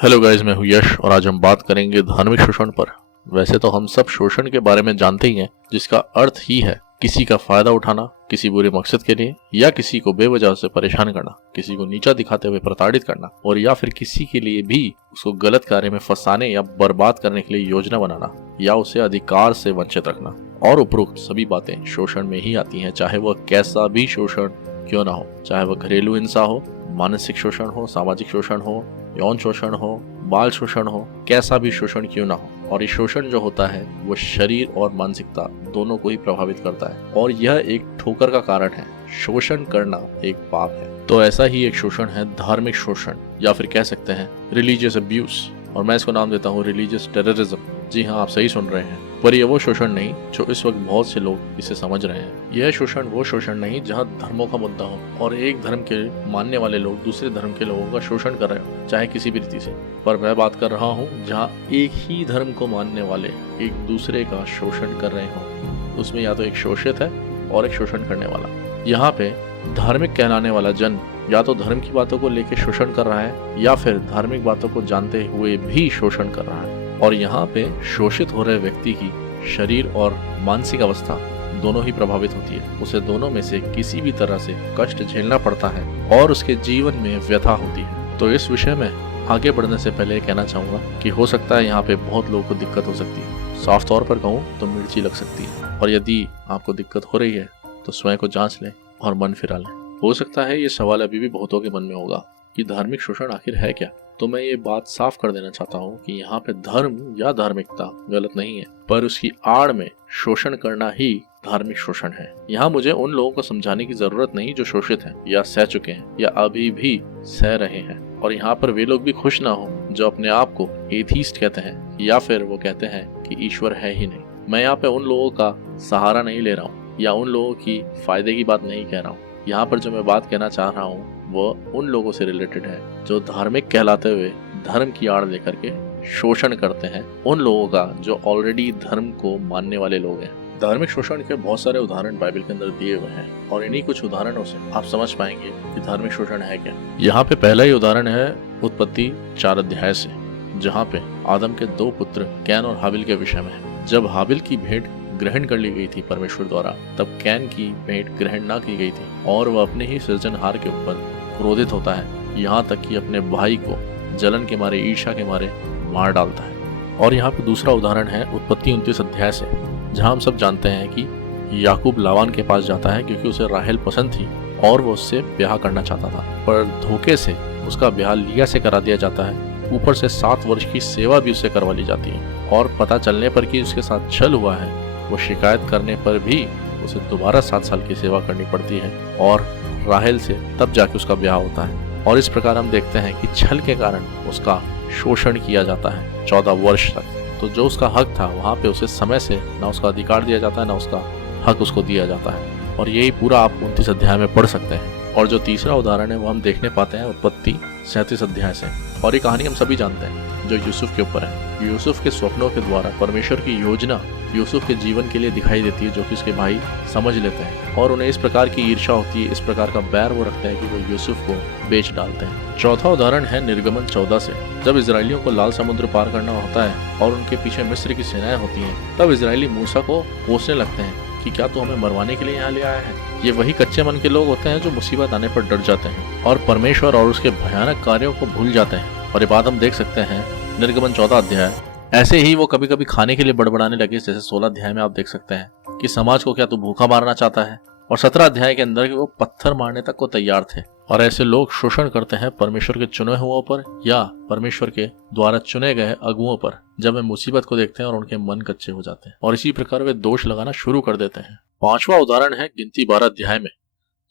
Hello guys, मैं हूं यश और आज हम बात करेंगे धार्मिक शोषण पर। वैसे तो हम सब शोषण के बारे में जानते ही हैं, जिसका अर्थ ही है किसी का फायदा उठाना किसी बुरे मकसद के लिए, या किसी को बेवजह से परेशान करना, किसी को नीचा दिखाते हुए प्रताड़ित करना, और या फिर किसी के लिए भी उसको गलत कार्य में फंसाने या बर्बाद करने के लिए योजना बनाना, या उसे अधिकार से वंचित रखना। और उपरोक्त सभी बातें शोषण में ही आती हैं, चाहे वह कैसा भी शोषण क्यों ना हो, चाहे वह घरेलू हिंसा हो, मानसिक शोषण हो, सामाजिक शोषण हो, यौन शोषण हो, बाल शोषण हो, कैसा भी शोषण क्यों ना हो। और ये शोषण जो होता है वो शरीर और मानसिकता दोनों को ही प्रभावित करता है, और यह एक ठोकर का कारण है। शोषण करना एक पाप है। तो ऐसा ही एक शोषण है धार्मिक शोषण, या फिर कह सकते हैं रिलीजियस अब्यूज, और मैं इसको नाम देता हूँ रिलीजियस टेररिज्म। जी हाँ, आप सही सुन रहे हैं, पर यह वो शोषण नहीं जो इस वक्त बहुत से लोग इसे समझ रहे हैं। यह शोषण वो शोषण नहीं जहाँ धर्मों का मुद्दा हो और एक धर्म के मानने वाले लोग दूसरे धर्म के लोगों का शोषण कर रहे हो, चाहे किसी भी रीति से। पर मैं बात कर रहा हूँ जहाँ एक ही धर्म को मानने वाले एक दूसरे का शोषण कर रहे हो। उसमें या तो एक शोषित है और एक शोषण करने वाला। यहाँ पे धार्मिक कहलाने वाला जन या तो धर्म की बातों को लेकर शोषण कर रहा है, या फिर धार्मिक बातों को जानते हुए भी शोषण कर रहा है। और यहाँ पे शोषित हो रहे व्यक्ति की शरीर और मानसिक अवस्था दोनों ही प्रभावित होती है। उसे दोनों में से किसी भी तरह से कष्ट झेलना पड़ता है और उसके जीवन में व्यथा होती है। तो इस विषय में आगे बढ़ने से पहले कहना चाहूंगा कि हो सकता है यहाँ पे बहुत लोगों को दिक्कत हो सकती है। साफ तौर पर कहूँ तो मिर्ची लग सकती है, और यदि आपको दिक्कत हो रही है तो स्वयं को जांच लें और मन फिरा लें। हो सकता है ये सवाल अभी भी बहुतों के मन में होगा कि धार्मिक शोषण आखिर है क्या। तो मैं ये बात साफ कर देना चाहता हूँ कि यहाँ पे धर्म या धार्मिकता गलत नहीं है, पर उसकी आड़ में शोषण करना ही धार्मिक शोषण है। यहाँ मुझे उन लोगों को समझाने की जरूरत नहीं जो शोषित हैं, या सह चुके हैं, या अभी भी सह रहे हैं। और यहाँ पर वे लोग भी खुश ना हो जो अपने आप को एथीस्ट कहते हैं, या फिर वो कहते हैं कि ईश्वर है ही नहीं। मैं यहाँ पे उन लोगों का सहारा नहीं ले रहा हूँ, या उन लोगों की फायदे की बात नहीं कह रहा हूँ। यहाँ पर जो मैं बात कहना चाह रहा हूँ वो उन लोगों से रिलेटेड है जो धार्मिक कहलाते हुए धर्म की आड़ लेकर के शोषण करते हैं उन लोगों का जो ऑलरेडी धर्म को मानने वाले लोग हैं। धार्मिक शोषण के बहुत सारे उदाहरण बाइबल के अंदर दिए हुए हैं, और इन्हीं कुछ उदाहरणों से आप समझ पाएंगे कि धार्मिक शोषण है क्या। यहाँ पे पहला ही उदाहरण है उत्पत्ति 4 अध्याय से, जहाँ पे आदम के 2 पुत्र कैन और हाबिल के विषय में है। जब हाबिल की भेंट ग्रहण कर ली गई थी परमेश्वर द्वारा, तब कैन की भेंट ग्रहण ना की गई थी, और वह अपने ही सृजनहार के ऊपर क्रोधित होता है, यहाँ तक कि अपने भाई को जलन के मारे, ईर्ष्या के मारे मार डालता है। और यहाँ पे दूसरा उदाहरण है उत्पत्ति 29 अध्याय से, जहाँ हम सब जानते हैं कि याकूब लावान के पास जाता है क्योंकि उसे राहेल पसंद थी और वो उससे ब्याह करना चाहता था, पर धोखे से उसका ब्याह लिया से करा दिया जाता है। ऊपर से 7 वर्ष की सेवा भी उससे करवा ली जाती है, और पता चलने पर कि उसके साथ छल हुआ है, वो शिकायत करने पर भी उसे दोबारा 7 साल की सेवा करनी पड़ती है, और राहेल से तब जाके उसका ब्याह होता है। और इस प्रकार हम देखते हैं कि छल के कारण उसका शोषण किया जाता है 14 वर्ष तक। तो जो उसका हक था वहाँ पे उसे समय से ना उसका अधिकार दिया जाता है, ना उसका हक उसको दिया जाता है। और यही पूरा आप 29 अध्याय में पढ़ सकते हैं। और जो तीसरा उदाहरण है वो हम देखने पाते हैं उत्पत्ति 37 अध्याय से, और ये कहानी हम सभी जानते हैं जो यूसुफ के ऊपर है। यूसुफ के स्वप्नों के द्वारा परमेश्वर की योजना यूसुफ के जीवन के लिए दिखाई देती है, जो कि उसके भाई समझ लेते हैं, और उन्हें इस प्रकार की ईर्ष्या होती है, इस प्रकार का बैर वो रखते हैं कि वो यूसुफ को बेच डालते हैं। चौथा उदाहरण है निर्गमन 14 से, जब इजरायलियों को लाल समुद्र पार करना होता है और उनके पीछे मिस्र की सेनाएं होती हैं, तब इजरायली मूसा को कोसने लगते हैं कि क्या तू हमें मरवाने के लिए यहाँ ले आया है। ये वही कच्चे मन के लोग होते हैं जो मुसीबत आने पर डर जाते हैं और परमेश्वर और उसके भयानक कार्यों को भूल जाते हैं। और ये बात हम देख सकते हैं निर्गमन 14 अध्याय। ऐसे ही वो कभी कभी खाने के लिए बड़बड़ाने लगे, जैसे 16 अध्याय में आप देख सकते हैं कि समाज को क्या तू भूखा मारना चाहता है, और 17 अध्याय के अंदर वो पत्थर मारने तक को तैयार थे। और ऐसे लोग शोषण करते हैं परमेश्वर के चुने हुओं पर या परमेश्वर के द्वारा चुने गए अगुओं पर, जब वे मुसीबत को देखते हैं और उनके मन कच्चे हो जाते हैं, और इसी प्रकार वे दोष लगाना शुरू कर देते हैं। 5वां उदाहरण है गिनती 12 अध्याय में।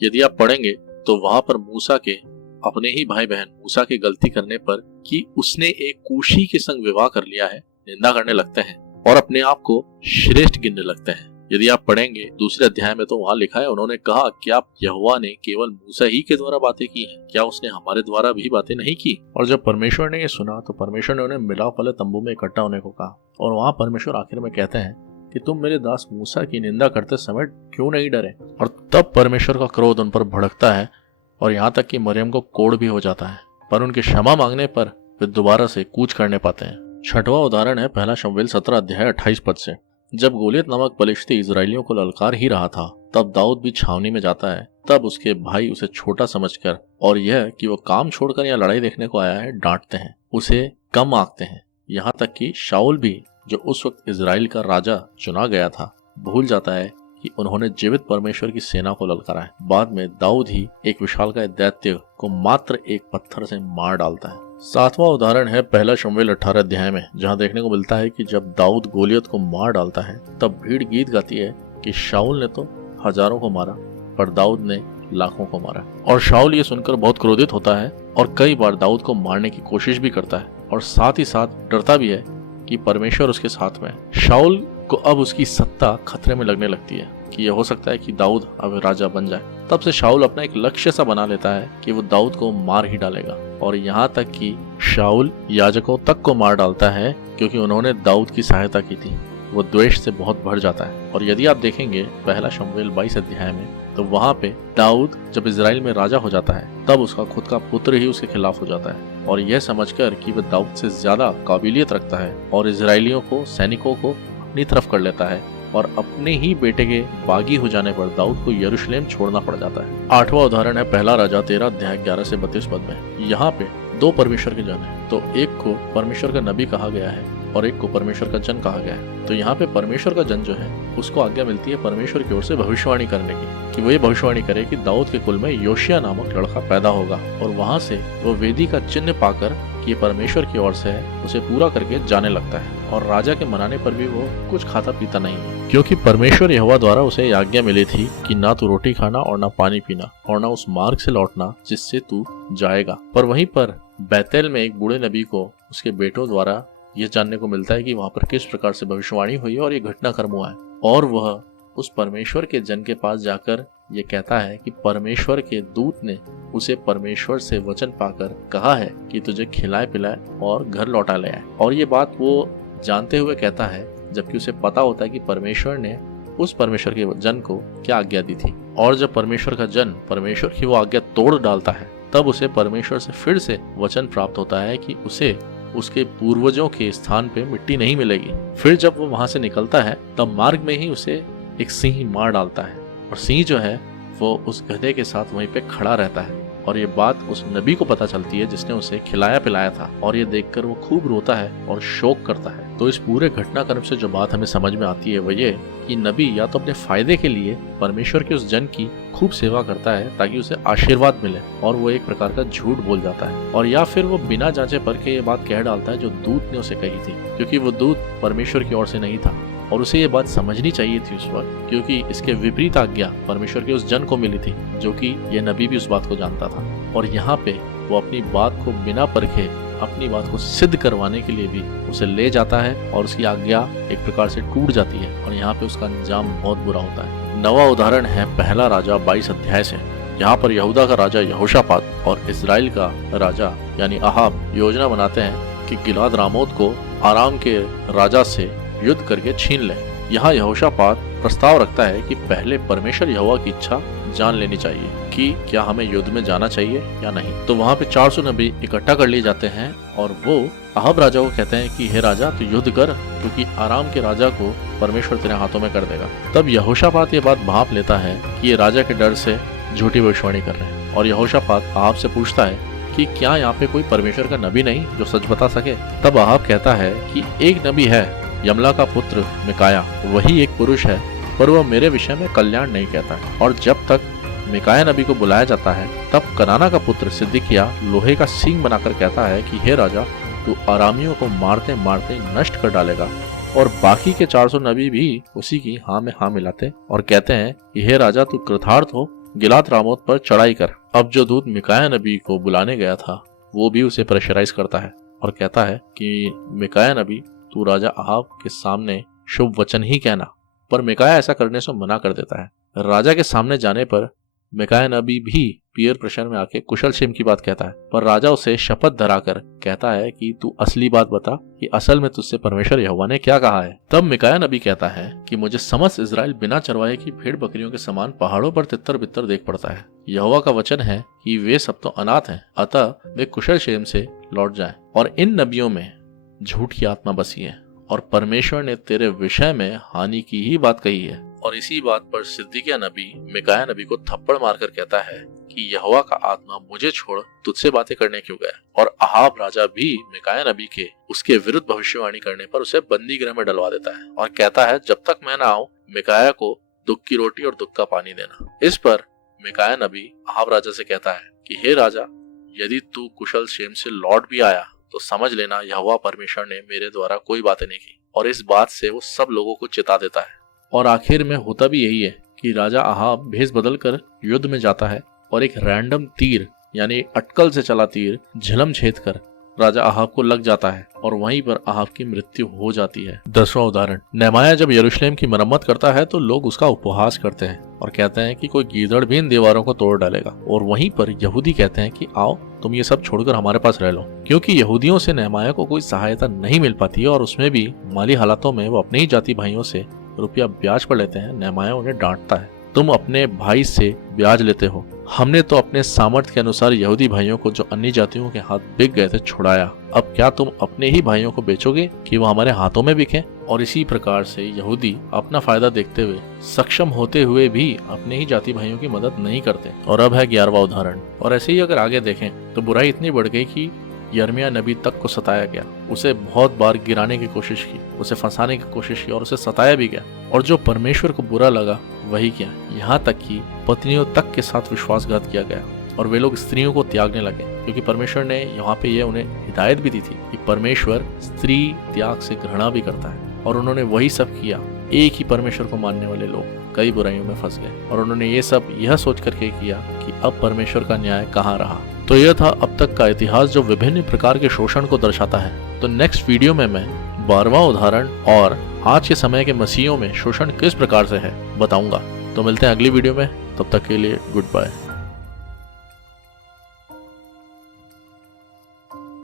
यदि आप पढ़ेंगे तो वहां पर मूसा के अपने ही भाई बहन मूसा की गलती करने पर कि उसने एक कूशी के संग विवाह कर लिया है, निंदा करने लगते हैं और अपने आप को श्रेष्ठ गिनने लगते हैं। यदि आप पढ़ेंगे दूसरे अध्याय में तो वहाँ लिखा है, उन्होंने कहा क्या यहोवा ने केवल मूसा ही के द्वारा बातें की हैं, क्या उसने हमारे द्वारा भी बातें नहीं की। और जब परमेश्वर ने ये सुना तो परमेश्वर ने उन्हें मिलाप वाले तंबू में इकट्ठा होने को कहा, और वहाँ परमेश्वर आखिर में कहते हैं कि तुम मेरे दास मूसा की निंदा करते समय क्यों नहीं डरे। और तब परमेश्वर का क्रोध उन पर भड़कता है, और यहाँ तक कि मरियम को कोढ़ भी हो जाता है, पर उनके क्षमा मांगने पर वे दोबारा से कूच करने पाते हैं। छठवां उदाहरण है पहला शमूएल 17 अध्याय 28 पद से। जब गोलियत नामक पलिश्ती इजराइलियों को ललकार ही रहा था, तब दाऊद भी छावनी में जाता है। तब उसके भाई उसे छोटा समझकर और यह कि वो काम छोड़कर या लड़ाई देखने को आया है डांटते हैं, उसे कम आंकते हैं। यहाँ तक कि शाऊल भी, जो उस वक्त इजराइल का राजा चुना गया था, भूल जाता है कि उन्होंने जीवित परमेश्वर की सेना को ललकारा है। बाद में दाऊद ही एक विशालकाय दैत्य को मात्र एक पत्थर से मार डालता है। सातवां उदाहरण है पहला शमूएल 18 अध्याय में, जहाँ देखने को मिलता है कि जब दाऊद गोलियत को मार डालता है, तब भीड़ गीत गाती है कि शाऊल ने तो हजारों को मारा, पर दाऊद ने लाखों को मारा। और शाऊल ये सुनकर बहुत क्रोधित होता है और कई बार दाऊद को मारने की कोशिश भी करता है, और साथ ही साथ डरता भी है कि परमेश्वर उसके साथ में है। शाऊल को अब उसकी सत्ता खतरे में लगने लगती है कि यह हो सकता है कि दाऊद अब राजा बन जाए। तब से शाऊल अपना एक लक्ष्य सा बना लेता है कि वो दाऊद को मार ही डालेगा, और यहाँ तक कि शाऊल याजकों तक को मार डालता है क्योंकि उन्होंने दाऊद की सहायता की थी। वो द्वेष से बहुत भर जाता है। और यदि आप देखेंगे पहला शमूएल 22 अध्याय में, तो वहाँ पे दाऊद जब इजराइल में राजा हो जाता है, तब उसका खुद का पुत्र ही उसके खिलाफ हो जाता है, और यह समझकर कि वह दाऊद से ज्यादा काबिलियत रखता है और इजराइलियों को, सैनिकों को अपनी तरफ कर लेता है, और अपने ही बेटे के बागी हो जाने पर दाऊद को यरूशलेम छोड़ना पड़ जाता है। आठवां उदाहरण है पहला राजा 13 अध्याय 11 से 32 पद में। यहाँ पे दो परमेश्वर के जन हैं, तो एक को परमेश्वर का नबी कहा गया है और एक को परमेश्वर का जन कहा गया है। तो यहाँ पे परमेश्वर का जन जो है, उसको आज्ञा मिलती है परमेश्वर की ओर से भविष्यवाणी करने की, कि वो ये भविष्यवाणी करे कि दाऊद के कुल में योशिया नामक लड़का पैदा होगा, और वहाँ से वो वेदी का चिन्ह पाकर कि ये परमेश्वर की ओर से है, उसे पूरा करके जाने लगता है। और राजा के मनाने पर भी वो कुछ खाता पीता नहीं है, क्योंकि परमेश्वर यहोवा द्वारा उसे आज्ञा मिली थी कि ना तू रोटी खाना और ना पानी पीना, और ना उस मार्ग से लौटना जिससे तू जाएगा। पर वहीं पर बैतल में एक बूढ़े नबी को उसके बेटों द्वारा यह जानने को मिलता है कि वहाँ पर किस प्रकार से भविष्यवाणी हुई और ये घटनाक्रम हुआ है, और वह उस परमेश्वर के जन के पास जाकर ये कहता है कि परमेश्वर के दूत ने उसे परमेश्वर से वचन पाकर कहा है कि तुझे खिलाए पिलाए और घर लौटा ले आए। और ये बात वो जानते हुए कहता है, जबकि उसे पता होता है कि परमेश्वर ने उस परमेश्वर के जन को क्या आज्ञा दी थी। और जब परमेश्वर का जन परमेश्वर की वो आज्ञा तोड़ डालता है, तब उसे परमेश्वर से फिर से वचन प्राप्त होता है कि उसे उसके पूर्वजों के स्थान पे मिट्टी नहीं मिलेगी। फिर जब वो वहां से निकलता है, तब मार्ग में ही उसे एक सिंह मार डालता है, और सिंह जो है वो उस गधे के साथ वहीं पे खड़ा रहता है। और ये बात उस नबी को पता चलती है जिसने उसे खिलाया पिलाया था, और ये देखकर वो खूब रोता है और शोक करता है। तो इस पूरे घटनाक्रम से जो बात हमें समझ में आती है वो ये कि नबी या तो अपने फायदे के लिए परमेश्वर के उस जन की खूब सेवा करता है ताकि उसे आशीर्वाद मिले, और वो एक प्रकार का झूठ बोल जाता है, और या फिर वो बिना जांचे परखे ये बात कह डालता है जो दूत ने उसे कही थी, क्योंकि वो दूत परमेश्वर की ओर से नहीं था और उसे ये बात समझनी चाहिए थी उस वक्त, क्योंकि इसके विपरीत आज्ञा परमेश्वर के उस जन को मिली थी, जो कि ये नबी भी उस बात को जानता था। और यहाँ पे वो अपनी बात को बिना परखे अपनी बात को सिद्ध करवाने के लिए भी उसे ले जाता है, और उसकी आज्ञा एक प्रकार से टूट जाती है, और यहाँ पे उसका अंजाम बहुत बुरा होता है। नवा उदाहरण है पहला राजा 22 अध्याय से। यहाँ पर यहूदा का राजा यहोशापात और इजराइल का राजा यानी अहाब योजना बनाते हैं कि गिलाद रामोत को आराम के राजा से युद्ध करके छीन ले। यहाँ यहोशापात प्रस्ताव रखता है कि पहले परमेश्वर यहोवा की इच्छा जान लेनी चाहिए कि क्या हमें युद्ध में जाना चाहिए या नहीं। तो वहाँ पे 400 नबी इकट्ठा कर लिए जाते हैं, और वो अहाब राजा को कहते हैं कि हे राजा तू युद्ध कर, क्योंकि आराम के राजा को परमेश्वर तेरे हाथों में कर देगा। तब यहोशापात ये बात भांप लेता है कि ये राजा के डर से झूठी भविष्यवाणी कर रहे हैं, और यहोशापात अहाब से पूछता है कि क्या यहाँ पे कोई परमेश्वर का नबी नहीं जो सच बता सके। तब अहाब कहता है कि एक नबी है, यमला का पुत्र मिकाया, वही एक पुरुष है, पर वह मेरे विषय में कल्याण नहीं कहता है। और जब तक मिकाया नबी को बुलाया जाता है, तब कनाना का पुत्र सिद्दिकिया लोहे का सींग बनाकर कहता है कि हे राजा तू आरामियों को मारते मारते नष्ट कर डालेगा। और बाकी के 400 नबी भी उसी की हाँ में हाँ मिलाते और कहते हैं कि हे राजा तू कृतार्थ हो, गिलाद रामोत पर चढ़ाई कर। अब जो दूत मिकाया नबी को बुलाने गया था वो भी उसे प्रेशराइज करता है और कहता है कि मिकाया नबी तू राजा अहाब के सामने शुभ वचन ही कहना। पर मिकाया ऐसा करने से मना कर देता है। राजा के सामने जाने पर मिकाया नबी भी पीयर प्रेशर में आके कुशल क्षेम की बात कहता है, पर राजा उसे शपथ धराकर कहता है कि तू असली बात बता कि असल में तुझसे परमेश्वर यहोवा ने क्या कहा है। तब मिकाया नबी कहता है कि मुझे समस्त इजराइल बिना चरवाहे की भेड़ बकरियों के समान पहाड़ों पर तितर बितर देख पड़ता है। यहोवा का वचन है कि वे सब तो अनाथ हैं, अतः वे कुशल क्षेम से लौट जाएं। और इन नबियों में झूठ की आत्मा बसी है और परमेश्वर ने तेरे विषय में हानि की ही बात कही है। और इसी बात पर सिद्दीकिया नबी मिकाया नबी को थप्पड़ मारकर कहता है कि यहोवा का आत्मा मुझे छोड़ तुझसे बातें करने क्यों गया। और अहाब राजा भी मिकाया नबी के उसके विरुद्ध भविष्यवाणी करने पर उसे बंदी गृह में डलवा देता है और कहता है जब तक मैं ना आऊं मिकाया को दुख की रोटी और दुख का पानी देना। इस पर मिकाया नबी अहाब राजा से कहता है कि हे राजा, यदि तू कुशल क्षेम से लौट भी आया तो समझ लेना यहोवा परमेश्वर ने मेरे द्वारा कोई बातें नहीं की। और इस बात से वो सब लोगों को चिता देता है। और आखिर में होता भी यही है कि राजा अहाब भेष बदल कर युद्ध में जाता है और एक रैंडम तीर यानी अटकल से चला तीर झिलम छेद कर राजा अहाब को लग जाता है और वहीं पर अहाब की मृत्यु हो जाती है। 10वां उदाहरण, नेहमाया जब यरूशलेम की मरम्मत करता है तो लोग उसका उपहास करते हैं और कहते हैं कि कोई गीदड़ भी इन दीवारों को तोड़ डालेगा। और वहीं पर यहूदी कहते हैं कि आओ तुम ये सब छोड़कर हमारे पास रह लो, क्योंकि यहूदियों से नेहमाया को कोई सहायता नहीं मिल पाती और उसमें भी माली हालातों में वो अपने ही जाति भाइयों से रुपया ब्याज पर लेते हैं। नेहमाया उन्हें डांटता है, तुम अपने भाई से ब्याज लेते हो, हमने तो अपने सामर्थ्य के अनुसार यहूदी भाइयों को जो अन्य जातियों के हाथ बिक गए थे छुड़ाया, अब क्या तुम अपने ही भाइयों को बेचोगे कि वो हमारे हाथों में बिके। और इसी प्रकार से यहूदी अपना फायदा देखते हुए सक्षम होते हुए भी अपने ही जाति भाइयों की मदद नहीं करते। और अब है 11वां उदाहरण। और ऐसे ही अगर आगे देखें तो बुराई इतनी बढ़ गई कि यिर्मयाह नबी तक को सताया गया, उसे बहुत बार गिराने की कोशिश की, उसे फंसाने की कोशिश की और उसे सताया भी गया। और जो परमेश्वर को बुरा लगा वही किया, यहाँ तक कि पत्नियों तक के साथ विश्वासघात किया गया और वे लोग स्त्रियों को त्यागने लगे, क्योंकि परमेश्वर ने यहाँ पे ये उन्हें हिदायत भी दी थी कि परमेश्वर स्त्री त्याग से घृणा भी करता है। और उन्होंने वही सब किया। एक ही परमेश्वर को मानने वाले लोग कई बुराइयों में फंस गए और उन्होंने ये सब यह सोच करके किया कि अब परमेश्वर का न्याय कहाँ रहा। तो यह था अब तक का इतिहास जो विभिन्न प्रकार के शोषण को दर्शाता है। तो नेक्स्ट वीडियो में मैं 12वां उदाहरण और आज के समय के मसीहों में शोषण किस प्रकार से है बताऊंगा। तो मिलते हैं अगली वीडियो में, तब तक के लिए गुड बाय।